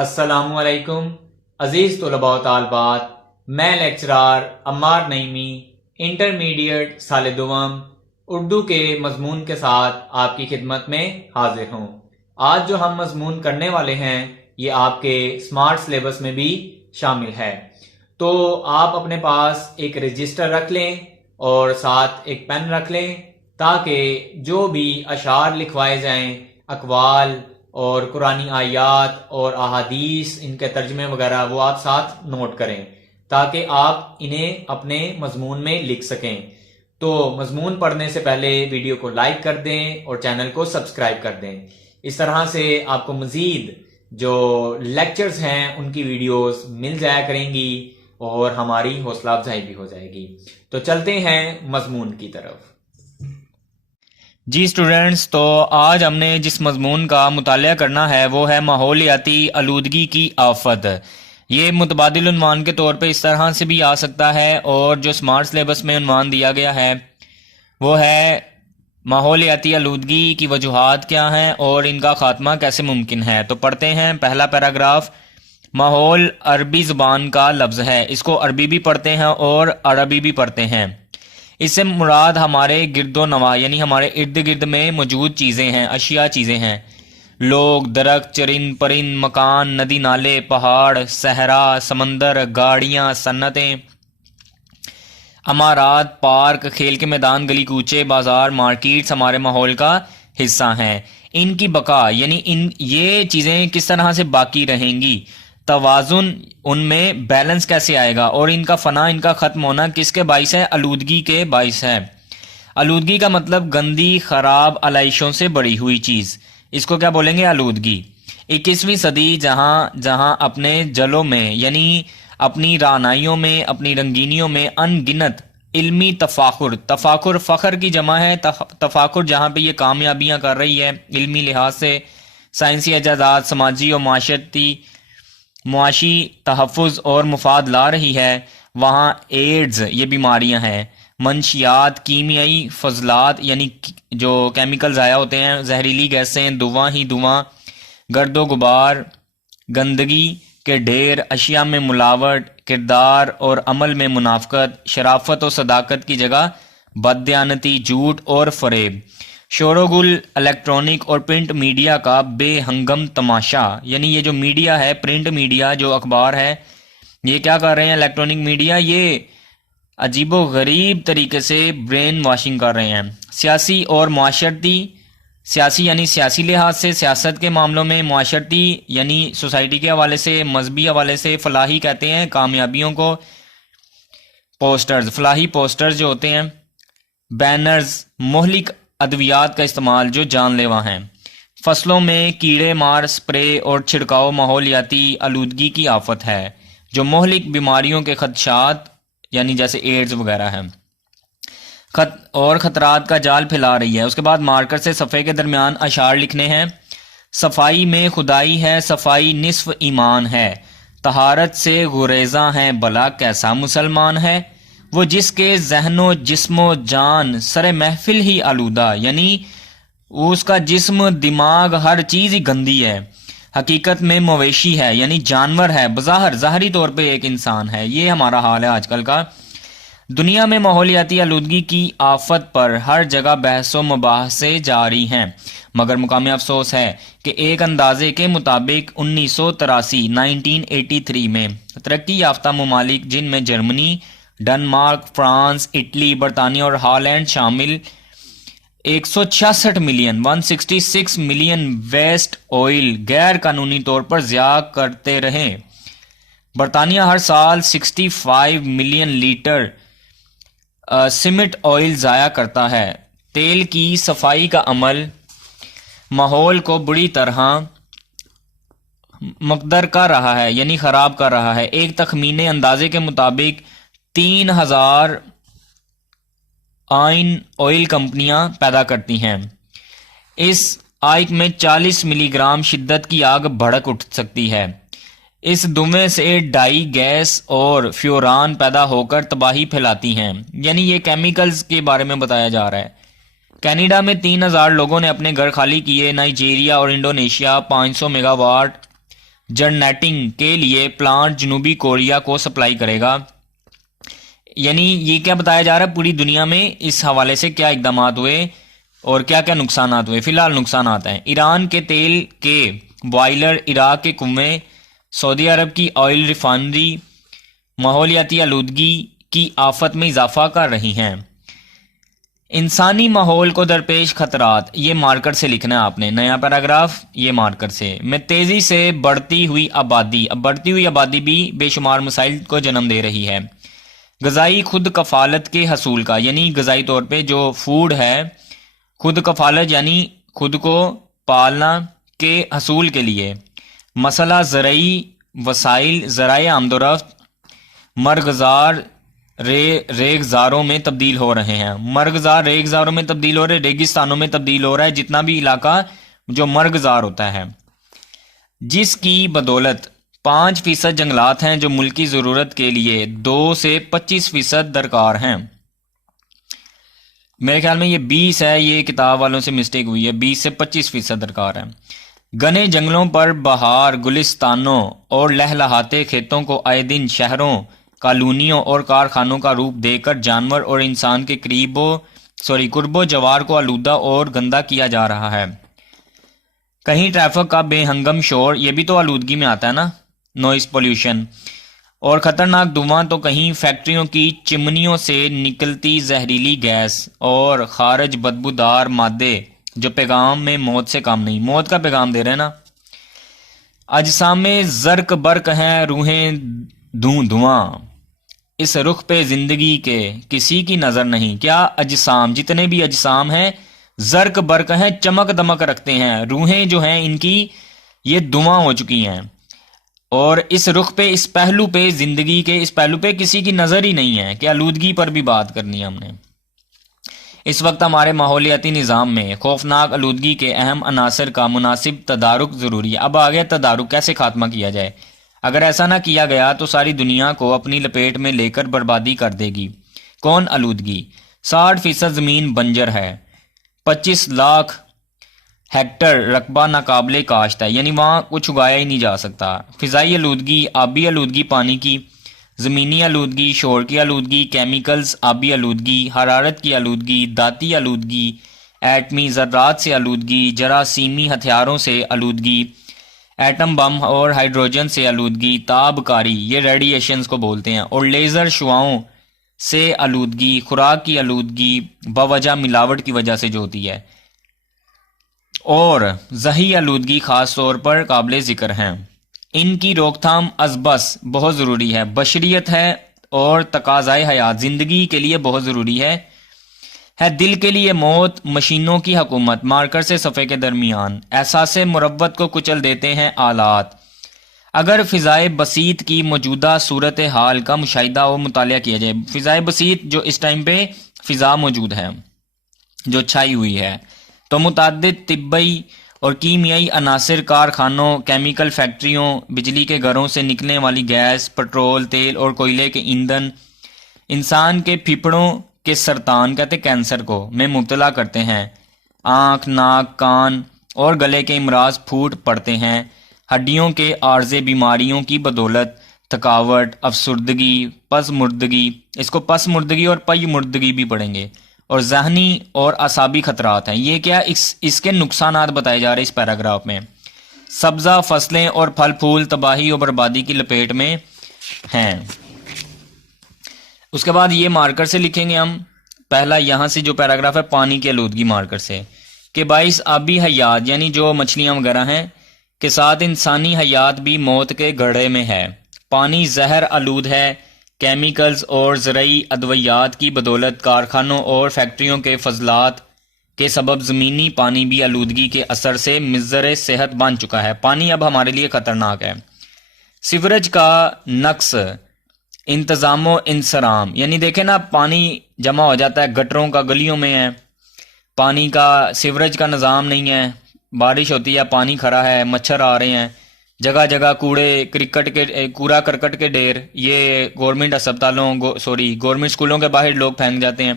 السلام علیکم عزیز طلباء و طالبات، میں لیکچرار عمار نعیمی انٹرمیڈیٹ سال دوم اردو کے مضمون کے ساتھ آپ کی خدمت میں حاضر ہوں۔ آج جو ہم مضمون کرنے والے ہیں یہ آپ کے سمارٹ سلیبس میں بھی شامل ہے، تو آپ اپنے پاس ایک رجسٹر رکھ لیں اور ساتھ ایک پین رکھ لیں تاکہ جو بھی اشعار لکھوائے جائیں، اقوال اور قرآنی آیات اور احادیث، ان کے ترجمے وغیرہ وہ آپ ساتھ نوٹ کریں تاکہ آپ انہیں اپنے مضمون میں لکھ سکیں۔ تو مضمون پڑھنے سے پہلے ویڈیو کو لائک کر دیں اور چینل کو سبسکرائب کر دیں۔ اس طرح سے آپ کو مزید جو لیکچرز ہیں ان کی ویڈیوز مل جایا کریں گی اور ہماری حوصلہ افزائی بھی ہو جائے گی۔ تو چلتے ہیں مضمون کی طرف۔ جی اسٹوڈنٹس، تو آج ہم نے جس مضمون کا مطالعہ کرنا ہے وہ ہے ماحولیاتی آلودگی کی آفت۔ یہ متبادل عنوان کے طور پہ اس طرح سے بھی آ سکتا ہے، اور جو سمارٹ سلیبس میں عنوان دیا گیا ہے وہ ہے ماحولیاتی آلودگی کی وجوہات کیا ہیں اور ان کا خاتمہ کیسے ممکن ہے۔ تو پڑھتے ہیں پہلا پیراگراف۔ ماحول عربی زبان کا لفظ ہے، اس کو عربی بھی پڑھتے ہیں اور عربی بھی پڑھتے ہیں۔ اس سے مراد ہمارے گرد و نواح یعنی ہمارے ارد گرد میں موجود چیزیں ہیں، اشیاء چیزیں ہیں۔ لوگ، درخت، چرند پرند، مکان، ندی نالے، پہاڑ، صحرا، سمندر، گاڑیاں، صنعتیں، عمارات، پارک، کھیل کے میدان، گلی کوچے، بازار، مارکیٹس ہمارے ماحول کا حصہ ہیں۔ ان کی بقا یعنی یہ چیزیں کس طرح سے باقی رہیں گی، توازن ان میں بیلنس کیسے آئے گا، اور ان کا فنا، ان کا ختم ہونا کس کے باعث ہے؟ آلودگی کے باعث ہے۔ آلودگی کا مطلب گندی، خراب علائشوں سے بڑی ہوئی چیز، اس کو کیا بولیں گے؟ آلودگی۔ 21ویں صدی جہاں اپنے جلوں میں یعنی اپنی رعنائیوں میں، اپنی رنگینیوں میں ان گنت علمی تفاخر فخر کی جمع ہے، تفاخر جہاں پہ یہ کامیابیاں کر رہی ہے علمی لحاظ سے، سائنسی اعجازات، سماجی اور معاشی تحفظ اور مفاد لا رہی ہے، وہاں ایڈز یہ بیماریاں ہیں، منشیات، کیمیائی فضلات یعنی جو کیمیکل ضائع ہوتے ہیں، زہریلی گیسیں، دھواں ہی دھواں، گرد و غبار، گندگی کے ڈھیر، اشیاء میں ملاوٹ، کردار اور عمل میں منافقت، شرافت و صداقت کی جگہ بددیانتی، جھوٹ اور فریب، شور و گل، الیکٹرانک اور پرنٹ میڈیا کا بے ہنگم تماشا، یعنی یہ جو میڈیا ہے، پرنٹ میڈیا جو اخبار ہے، یہ کیا کر رہے ہیں؟ الیکٹرانک میڈیا یہ عجیب و غریب طریقے سے برین واشنگ کر رہے ہیں۔ سیاسی اور معاشرتی، سیاسی یعنی سیاسی لحاظ سے، سیاست کے معاملوں میں، معاشرتی یعنی سوسائٹی کے حوالے سے، مذہبی حوالے سے، فلاحی کہتے ہیں کامیابیوں کو، پوسٹرز، فلاحی پوسٹرز جو ہوتے ہیں، بینرز، مہلک ادویات کا استعمال جو جان لیوا ہیں، فصلوں میں کیڑے مار سپرے اور چھڑکاؤ ماحولیاتی آلودگی کی آفت ہے جو مہلک بیماریوں کے خدشات یعنی جیسے ایڈز وغیرہ ہیں اور خطرات کا جال پھیلا رہی ہے۔ اس کے بعد مارکر سے صفحے کے درمیان اشعار لکھنے ہیں۔ صفائی میں خدائی ہے، صفائی نصف ایمان ہے، طہارت سے گریزاں ہے، بھلا کیسا مسلمان ہے، وہ جس کے ذہن و جسم و جان سر محفل ہی آلودہ، یعنی اس کا جسم، دماغ، ہر چیز ہی گندی ہے، حقیقت میں مویشی ہے یعنی جانور ہے، بظاہر ظاہری طور پہ ایک انسان ہے۔ یہ ہمارا حال ہے آج کل کا۔ دنیا میں ماحولیاتی آلودگی کی آفت پر ہر جگہ بحث و مباحثے جاری ہیں، مگر مقام افسوس ہے کہ ایک اندازے کے مطابق 1983 میں ترقی یافتہ ممالک جن میں جرمنی، ڈنمارک، فرانس، اٹلی، برطانیہ اور ہالینڈ شامل 166 ملین ویسٹ آئل غیر قانونی طور پر ضیاع کرتے رہے۔ برطانیہ ہر سال 65 ملین لیٹر سیمٹ آئل ضائع کرتا ہے۔ تیل کی صفائی کا عمل ماحول کو بری طرح مقدر کر رہا ہے یعنی خراب کر رہا ہے۔ ایک تخمینے اندازے کے مطابق 3000 آئل کمپنیاں پیدا کرتی ہیں۔ اس آئل میں 40 ملی گرام شدت کی آگ بھڑک اٹھ سکتی ہے۔ اس دھویں سے ڈائی گیس اور فیوران پیدا ہو کر تباہی پھیلاتی ہیں، یعنی یہ کیمیکلز کے بارے میں بتایا جا رہا ہے۔ کینیڈا میں 3000 لوگوں نے اپنے گھر خالی کیے۔ نائجیریا اور انڈونیشیا 500 میگا واٹ جنریٹنگ کے لیے پلانٹ جنوبی کوریا کو سپلائی کرے گا. یعنی یہ کیا بتایا جا رہا ہے پوری دنیا میں اس حوالے سے کیا اقدامات ہوئے اور کیا کیا نقصانات ہوئے. فی الحال نقصانات ہیں: ایران کے تیل کے بوائلر، عراق کے کنویں، سعودی عرب کی آئل ریفائنری ماحولیاتی آلودگی کی آفت میں اضافہ کر رہی ہیں. انسانی ماحول کو درپیش خطرات، یہ مارکر سے لکھنا ہے آپ نے، نیا پیراگراف یہ مارکر سے. میں تیزی سے بڑھتی ہوئی آبادی، اب بڑھتی ہوئی آبادی بھی بے شمار مسائل کو جنم دے رہی ہے. غذائی خود کفالت کے حصول کا، یعنی غذائی طور پہ جو فوڈ ہے، خود کفالت یعنی خود کو پالنا کے حصول کے لیے مسئلہ زرعی وسائل، ذرائع آمد و رفت مرغزار ریگزاروں میں تبدیل ہو رہے ہیں. مرغزار ریگزاروں میں تبدیل ہو رہے، ریگستانوں میں تبدیل ہو رہا ہے جتنا بھی علاقہ جو مرغزار ہوتا ہے، جس کی بدولت 5% جنگلات ہیں جو ملکی ضرورت کے لیے 2 سے 25% درکار ہیں. میرے خیال میں یہ 20 ہے، یہ کتاب والوں سے مسٹیک ہوئی ہے، 20 سے 25% درکار ہے. گھنے جنگلوں پر بہار، گلستانوں اور لہلہاتے کھیتوں کو آئے دن شہروں، کالونیوں اور کارخانوں کا روپ دے کر جانور اور انسان کے قرب و جوار کو آلودہ اور گندا کیا جا رہا ہے. کہیں ٹریفک کا بے ہنگم شور، یہ بھی تو آلودگی میں آتا ہے نا، نوائز پولیوشن، اور خطرناک دھواں تو کہیں فیکٹریوں کی چمنیوں سے نکلتی زہریلی گیس اور خارج بدبودار مادے جو پیغام میں موت سے کم نہیں، موت کا پیغام دے رہے ہیں نا. اجسام میں زرق برق ہیں، روحیں دھواں، اس رخ پہ زندگی کے کسی کی نظر نہیں. کیا اجسام، جتنے بھی اجسام ہیں زرق برق ہیں، چمک دمک رکھتے ہیں، روحیں جو ہیں ان کی یہ دھواں ہو چکی ہیں، اور اس رخ پہ، اس پہلو پہ، زندگی کے اس پہلو پہ کسی کی نظر ہی نہیں ہے کہ آلودگی پر بھی بات کرنی ہے ہم نے. اس وقت ہمارے ماحولیاتی نظام میں خوفناک آلودگی کے اہم عناصر کا مناسب تدارک ضروری ہے. اب آگے تدارک کیسے خاتمہ کیا جائے. اگر ایسا نہ کیا گیا تو ساری دنیا کو اپنی لپیٹ میں لے کر بربادی کر دے گی. کون آلودگی؟ 60% زمین بنجر ہے، 25 لاکھ ہیکٹر رقبہ ناقابل کاشت ہے، یعنی وہاں کچھ اگایا ہی نہیں جا سکتا. فضائی آلودگی، آبی آلودگی پانی کی، زمینی آلودگی، شور کی آلودگی، کیمیکلز، آبی آلودگی، حرارت کی آلودگی، دھاتی آلودگی، ایٹمی ذرات سے آلودگی، جراثیمی ہتھیاروں سے آلودگی، ایٹم بم اور ہائیڈروجن سے آلودگی، تاب کاری، یہ ریڈیشنز کو بولتے ہیں، اور لیزر شعاؤں سے آلودگی، خوراک کی آلودگی بوجہ ملاوٹ کی وجہ سے جو ہوتی ہے، اور زہی آلودگی خاص طور پر قابل ذکر ہیں. ان کی روک تھام از بس بہت ضروری ہے، بشریت ہے اور تقاضائے حیات، زندگی کے لیے بہت ضروری ہے. دل کے لیے موت، مشینوں کی حکومت، مارکر سے صفحے کے درمیان. احساس مروت کو کچل دیتے ہیں آلات. اگر فضائے بسیط کی موجودہ صورتحال کا مشاہدہ و مطالعہ کیا جائے، فضائے بسیط جو اس ٹائم پہ فضا موجود ہے، جو چھائی ہوئی ہے، تو متعدد طبی اور کیمیائی عناصر، کارخانوں، کیمیکل فیکٹریوں، بجلی کے گھروں سے نکلنے والی گیس، پٹرول، تیل اور کوئلے کے ایندھن انسان کے پھیپھڑوں کے سرطان، کہتے کینسر کو، میں مبتلا کرتے ہیں. آنکھ، ناک، کان اور گلے کے امراض پھوٹ پڑتے ہیں. ہڈیوں کے عارضے بیماریوں کی بدولت تھکاوٹ، افسردگی، پس مردگی، اس کو پس مردگی اور پی مردگی بھی پڑھیں گے، اور ذہنی اور اعصابی خطرات ہیں. یہ کیا اس کے نقصانات بتائے جا رہے ہیں اس پیراگراف میں. سبزہ فصلیں اور پھل پھول تباہی اور بربادی کی لپیٹ میں ہیں. اس کے بعد یہ مارکر سے لکھیں گے ہم. پہلا یہاں سے جو پیراگراف ہے پانی کی آلودگی مارکر سے، کہ باعث آبی حیات یعنی جو مچھلیاں وغیرہ ہیں کے ساتھ انسانی حیات بھی موت کے گڑھے میں ہے. پانی زہر آلود ہے. کیمیکلز اور زرعی ادویات کی بدولت کارخانوں اور فیکٹریوں کے فضلات کے سبب زمینی پانی بھی آلودگی کے اثر سے مضر صحت بن چکا ہے. پانی اب ہمارے لیے خطرناک ہے. سیوریج کا نقص، انتظام و انصرام، یعنی دیکھیں نا پانی جمع ہو جاتا ہے گٹروں کا، گلیوں میں ہے، پانی کا سیوریج کا نظام نہیں ہے، بارش ہوتی ہے پانی کھڑا ہے، مچھر آ رہے ہیں، جگہ جگہ کوڑا کرکٹ کے ڈھیر، یہ گورنمنٹ اسپتالوں گورنمنٹ اسکولوں کے باہر لوگ پھینک جاتے ہیں.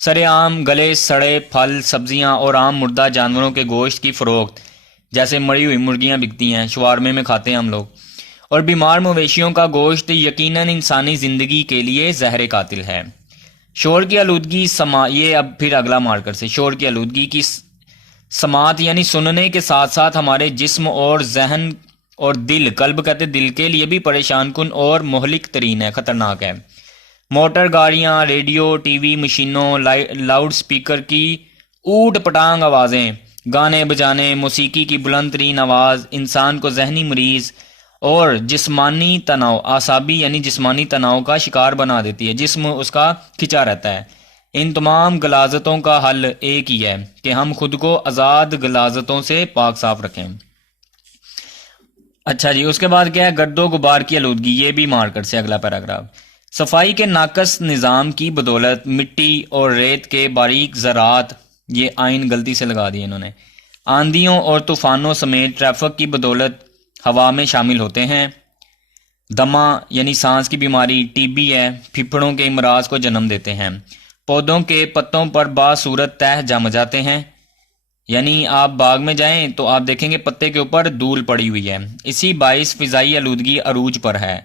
سرے عام گلے سڑے پھل، سبزیاں اور عام مردہ جانوروں کے گوشت کی فروخت جیسے مری ہوئی مرغیاں بکتی ہیں، شوارمے میں کھاتے ہیں ہم لوگ، اور بیمار مویشیوں کا گوشت یقیناً انسانی زندگی کے لیے زہر قاتل ہے۔ شور کی آلودگی یہ اب پھر اگلا مارکر سے، شور کی آلودگی کی سماعت یعنی سننے کے ساتھ ساتھ ہمارے جسم اور ذہن اور دل، قلب کہتے دل کے لیے بھی پریشان کن اور مہلک ترین ہے، خطرناک ہے۔ موٹر گاڑیاں، ریڈیو، ٹی وی، مشینوں، لاؤڈ سپیکر کی اوٹ پٹانگ آوازیں، گانے بجانے، موسیقی کی بلند ترین آواز انسان کو ذہنی مریض اور جسمانی تناؤ، اعصابی یعنی جسمانی تناؤ کا شکار بنا دیتی ہے، جسم اس کا کھچا رہتا ہے۔ ان تمام غلاظتوں کا حل ایک ہی ہے کہ ہم خود کو آزاد غلاظتوں سے پاک صاف رکھیں۔ اچھا جی، اس کے بعد کیا ہے؟ گرد و غبار کی آلودگی، یہ بھی مارکر سے اگلا پیراگراف۔ صفائی کے ناقص نظام کی بدولت مٹی اور ریت کے باریک ذرات، یہ آئین غلطی سے لگا دیے انہوں نے، آندھیوں اور طوفانوں سمیت ٹریفک کی بدولت ہوا میں شامل ہوتے ہیں۔ دمہ یعنی سانس کی بیماری، ٹی بی ہے، پھپھڑوں کے امراض کو جنم دیتے ہیں۔ پودوں کے پتوں پر باصورت تہ جم جاتے ہیں، یعنی آپ باغ میں جائیں تو آپ دیکھیں گے پتے کے اوپر دھول پڑی ہوئی ہے۔ اسی باعث فضائی آلودگی عروج پر ہے،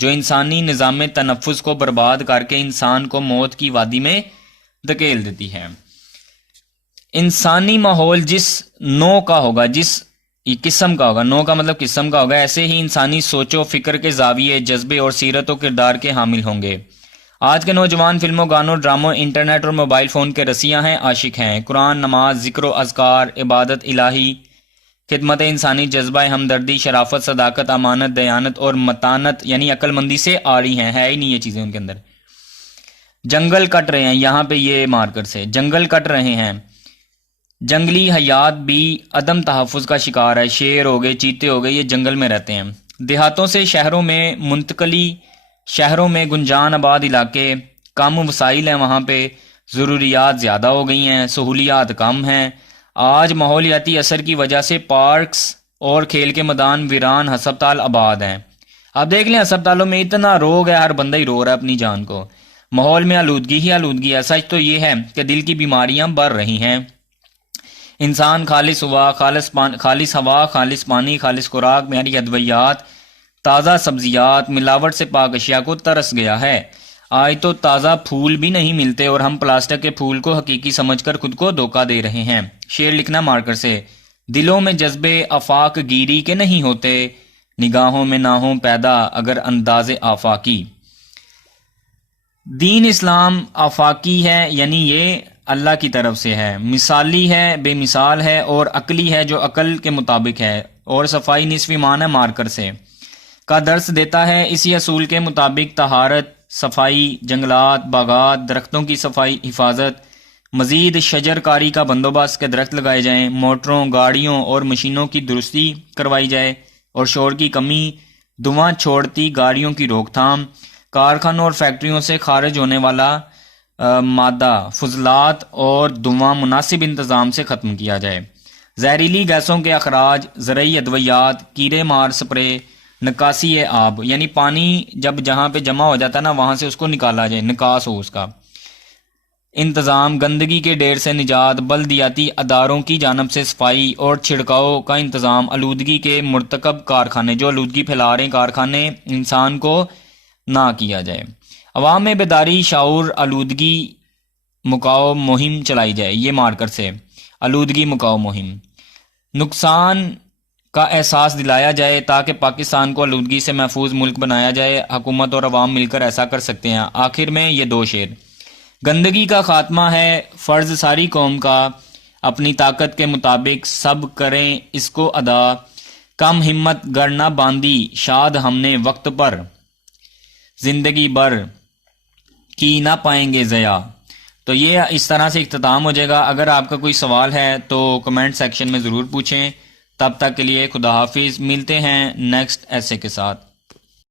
جو انسانی نظام تنفس کو برباد کر کے انسان کو موت کی وادی میں دھکیل دیتی ہے۔ انسانی ماحول جس نوع کا ہوگا، جس قسم کا ہوگا، نوع کا مطلب قسم کا ہوگا، ایسے ہی انسانی سوچ و فکر کے زاویے، جذبے اور سیرت و کردار کے حامل ہوں گے۔ آج کے نوجوان فلموں، گانوں، ڈراموں، انٹرنیٹ اور موبائل فون کے رسیاں ہیں، عاشق ہیں۔ قرآن، نماز، ذکر و اذکار، عبادت الہی، خدمت انسانی، جذبہ ہمدردی، شرافت، صداقت، امانت، دیانت اور متانت یعنی عقل مندی سے آ رہی ہیں، ہے ہی نہیں یہ چیزیں ان کے اندر۔ جنگل کٹ رہے ہیں، یہاں پہ یہ مارکر سے، جنگل کٹ رہے ہیں۔ جنگلی حیات بھی عدم تحفظ کا شکار ہے، شیر ہو گئے، چیتے ہو گئے، یہ جنگل میں رہتے ہیں۔ دیہاتوں سے شہروں میں منتقلی، شہروں میں گنجان آباد علاقے، کم وسائل ہیں وہاں پہ، ضروریات زیادہ ہو گئی ہیں، سہولیات کم ہیں۔ آج ماحولیاتی اثر کی وجہ سے پارکس اور کھیل کے میدان ویران، ہسپتال آباد ہیں۔ اب دیکھ لیں ہسپتالوں میں اتنا روگ ہے، ہر بندہ ہی رو رہا ہے اپنی جان کو۔ ماحول میں آلودگی ہی آلودگی ہے۔ سچ تو یہ ہے کہ دل کی بیماریاں بڑھ رہی ہیں۔ انسان خالص ہوا، خالص ہوا، خالص پانی، خالص خوراک، معیاری ادویات، تازہ سبزیات، ملاوٹ سے پاک اشیاء کو ترس گیا ہے۔ آج تو تازہ پھول بھی نہیں ملتے اور ہم پلاسٹک کے پھول کو حقیقی سمجھ کر خود کو دھوکہ دے رہے ہیں۔ شعر لکھنا مارکر سے، دلوں میں جذبے آفاق گیری کے نہیں ہوتے، نگاہوں میں نہ ہوں پیدا اگر انداز آفاقی۔ دین اسلام آفاقی ہے، یعنی یہ اللہ کی طرف سے ہے، مثالی ہے، بے مثال ہے، اور عقلی ہے، جو عقل کے مطابق ہے، اور صفائی نصف ایمان ہے مارکر سے کا درس دیتا ہے۔ اسی اصول کے مطابق طہارت، صفائی، جنگلات، باغات، درختوں کی صفائی، حفاظت، مزید شجر کاری کا بندوبست کے درخت لگائے جائیں، موٹروں، گاڑیوں اور مشینوں کی درستی کروائی جائے، اور شور کی کمی، دھواں چھوڑتی گاڑیوں کی روک تھام، کارخانوں اور فیکٹریوں سے خارج ہونے والا مادہ، فضلات اور دھواں مناسب انتظام سے ختم کیا جائے، زہریلی گیسوں کے اخراج، زرعی ادویات، کیڑے مار سپرے، نکاسی آب یعنی پانی جب جہاں پہ جمع ہو جاتا ہے نا وہاں سے اس کو نکالا جائے، نکاس ہو اس کا انتظام، گندگی کے ڈھیر سے نجات، بلدیاتی اداروں کی جانب سے صفائی اور چھڑکاؤ کا انتظام، آلودگی کے مرتکب کارخانے، جو آلودگی پھیلا رہے ہیں کارخانے، انسان کو نہ کیا جائے۔ عوام میں بیداری، شعور، آلودگی مکاؤ مہم چلائی جائے، یہ مارکر سے، آلودگی مکاؤ مہم، نقصان کا احساس دلایا جائے تاکہ پاکستان کو آلودگی سے محفوظ ملک بنایا جائے۔ حکومت اور عوام مل کر ایسا کر سکتے ہیں۔ آخر میں یہ دو شعر، گندگی کا خاتمہ ہے فرض ساری قوم کا، اپنی طاقت کے مطابق سب کریں اس کو ادا، کم ہمت گر نہ باندھی شاد ہم نے وقت پر، زندگی بھر کی نہ پائیں گے ضیاء۔ تو یہ اس طرح سے اختتام ہو جائے گا۔ اگر آپ کا کوئی سوال ہے تو کمنٹ سیکشن میں ضرور پوچھیں۔ تب تک کے لیے خدا حافظ، ملتے ہیں نیکسٹ ایسے کے ساتھ۔